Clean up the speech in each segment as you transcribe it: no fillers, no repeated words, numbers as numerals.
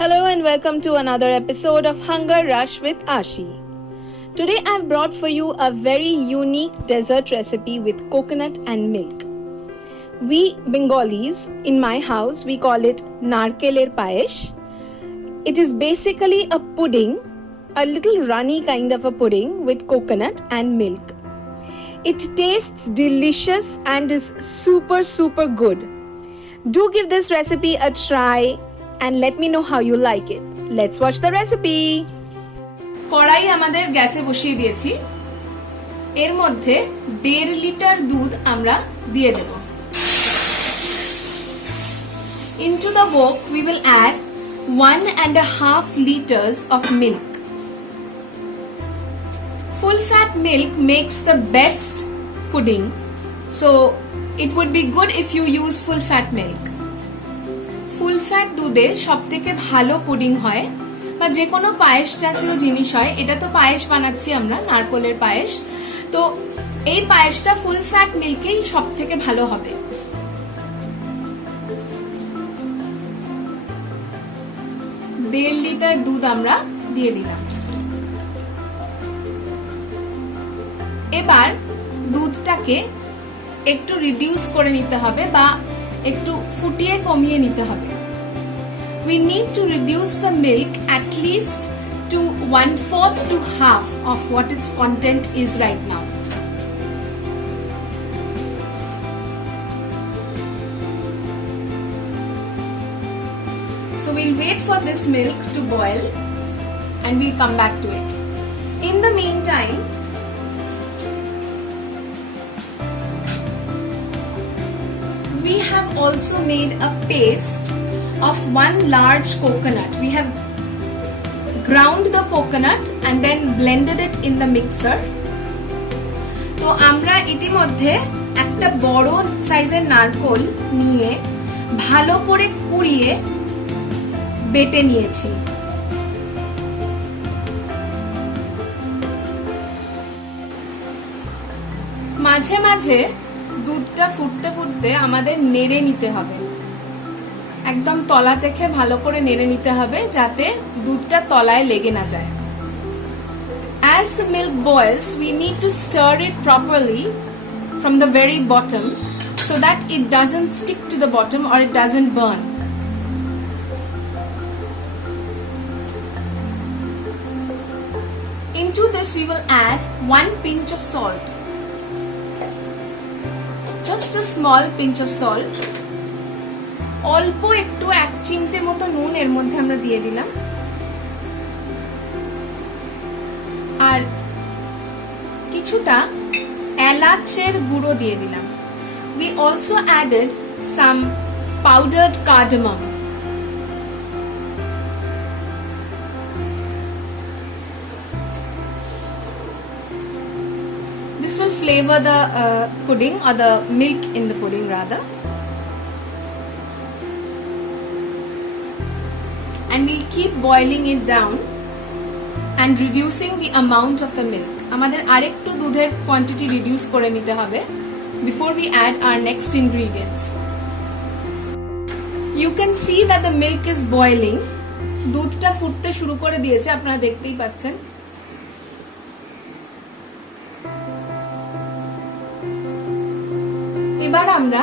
Hello and welcome to another episode of Hunger Rush with Ashi. Today I've brought for you a very unique dessert recipe with coconut and milk. We Bengalis, in my house, we call it Narkeler Payesh. It is basically a pudding, a little runny kind of a pudding with coconut and milk. It tastes delicious and is super good. Do give this recipe a try and let me know how you like it. Let's watch the recipe. কড়াই আমাদের গ্যাসে বসিয়ে দিয়েছি। এর মধ্যে 1.5 লিটার দুধ আমরা দিয়ে দেব। Into the wok we will add 1.5 liters of milk. Full fat milk makes the best pudding, so it would be good if you use full fat milk. Full fat দুধে সবথেকে ভালো পুডিং হয় বা যে কোনো পায়েস জাতীয় জিনিস হয়। এটা তো পায়েস বানাচ্ছি আমরা, নারকেলের পায়েস। তো এই পায়েসটা ফুল ফ্যাট মিল্কেই সবথেকে ভালো হবে। দেড় লিটার দুধ আমরা দিয়ে দিলাম। এবার দুধটাকে একটু রিডিউস করে নিতে হবে বা একটু ফুটিয়ে কমিয়ে নিতে হবে। We need to reduce the milk at least to 1/4 to half of what its content is right now. So we'll wait for this milk to boil and we'll come back to it. In the meantime, we have also made a paste of 1 large coconut. We have ground the coconut and then blended it in the mixer. তো আমরা ইতিমধ্যে একটা বড় সাইজের নারকেল নিয়ে ভালো করে কুড়িয়ে বেটে নিয়েছি। মাঝে মাঝে দুধটা ফুটতে ফুটতে আমাদের নেড়ে নিতে হবে, একদম তলা থেকে ভালো করে নেড়ে নিতে হবে যাতে দুধটা তলায় লেগে না যায়। As the milk boils, we need to stir it properly from the very bottom so that it doesn't stick to the bottom or it doesn't burn. Into this we will add 1 pinch of salt. Just a small pinch of salt. অল্প একটু 1 চিমটে মতো নুন এর মধ্যে আমরা দিয়ে দিলাম আর কিছুটা এলাচের গুঁড়ো দিয়ে দিলাম। We also added some powdered cardamom. This will flavor the pudding or the milk in the pudding rather. And we'll keep boiling it down and reducing the amount of the milk. আমাদের আরেকটু দুধের quantity reduce করে নিতে হবে before we add our next ingredients. You can see that the milk is boiling. দুধটা ফুটতে শুরু করে দিয়েছে, আপনারা দেখতেই পাচ্ছেন। এবার আমরা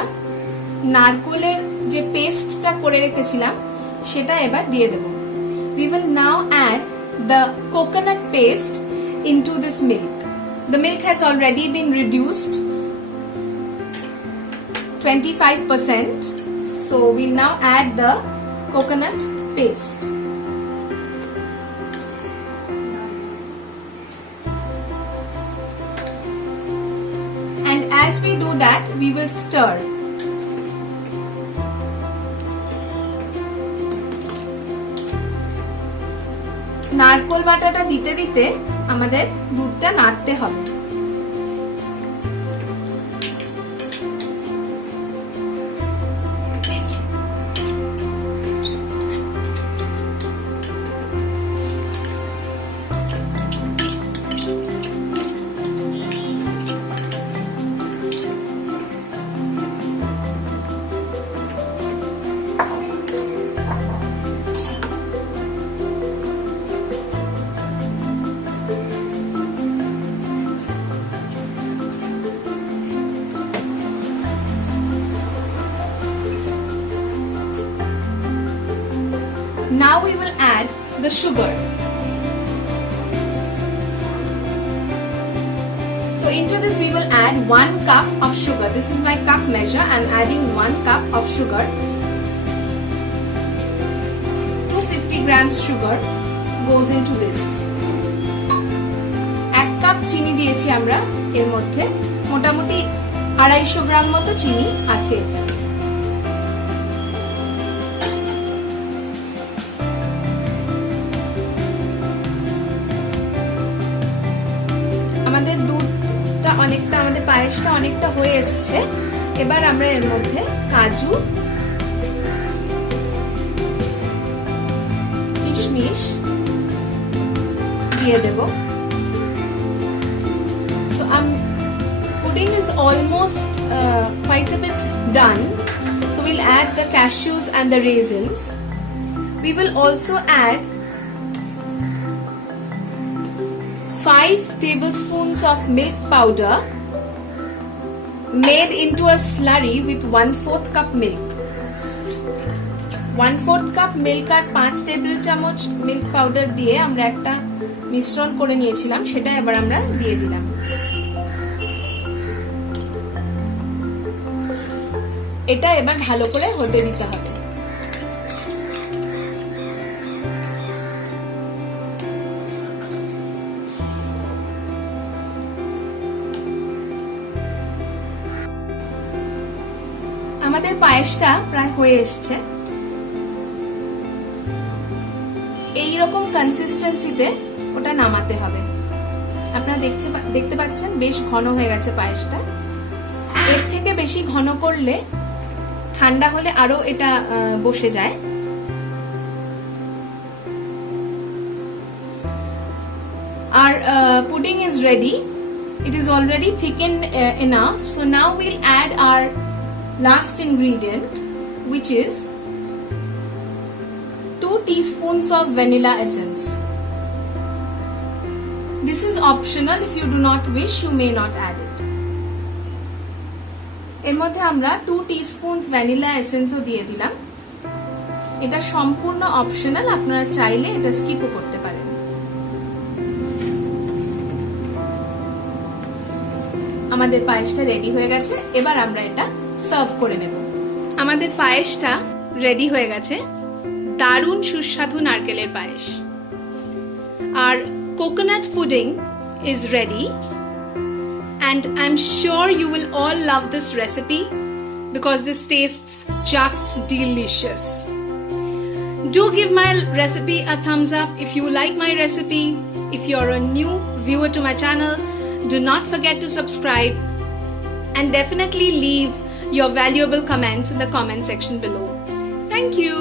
নারকেলের যে পেস্টটা করে রেখেছিলাম সেটা এবার দিয়ে দেব। We will now add the coconut paste into this milk. The milk has already been reduced 25%. So we'll now add the coconut paste. And as we do that, we will stir. নারকেল বাটাটা দিতে দিতে আমাদের দুধটা নাড়তে হবে। Now we will add the sugar. So into this we will add 1 cup of sugar. This is my cup measure. I am adding 1 cup of sugar. 250 grams sugar goes into this. 1 কাপ চিনি দিয়েছি আমরা এর মধ্যে, মোটামুটি 250 গ্রাম মতো চিনি আছে। আমাদের দুধটা অনেকটা, আমাদের পায়েসটা অনেকটা হয়ে এসছে। এবার আমরা এর মধ্যে কাজু, কিশমিশ দিয়ে দেব। So pudding is almost quite a bit done. So we'll add the cashews and the raisins. We will also add 5 tablespoons of milk powder made into a slurry with 1/4 cup milk. 1/4 cup milk আর 5 টেবিল চামচ milk powder দিয়ে আমরা একটা মিশ্রণ করে নিয়েছিলাম, সেটা এবার আমরা দিয়ে দিলাম। এটা এবার ভালো করে হতে দিতে হবে। আমাদের পায়েসটা প্রায় হয়ে এসছে। এইরকম কনসিস্টেন্সিতে ওটা নামাতে হবে। আপনারা দেখতে পাচ্ছেন বেশ ঘন হয়ে গেছে পায়েসটা। এর থেকে বেশি ঘন করলে ঠান্ডা হলে আরো এটা বসে যায়। Our pudding is ready. It is already thickened enough. So now we'll add our last ingredient, which is 2 teaspoons of vanilla essence. This is optional. If you do not wish, you may not add it. এর মধ্যে আমরা 2 teaspoons vanilla essence ও দিয়ে দিলাম। এটা সম্পূর্ণ অপশনাল, আপনারা চাইলে এটা স্কিপও করতে পারেন। আমাদের পায়েসটা রেডি হয়ে গেছে, এবার আমরা এটা সার্ভ করে নেব। আমাদের পায়েসটা রেডি হয়ে গেছে, দারুণ সুস্বাদু নারকেলের পায়েস। আর coconut pudding is ready, and I'm sure you will all love this recipe because this tastes just delicious. Do give my recipe a thumbs up if you like my recipe. If you're a new viewer to my channel, do not forget to subscribe and definitely leave your valuable comments in the comment section below. Thank you.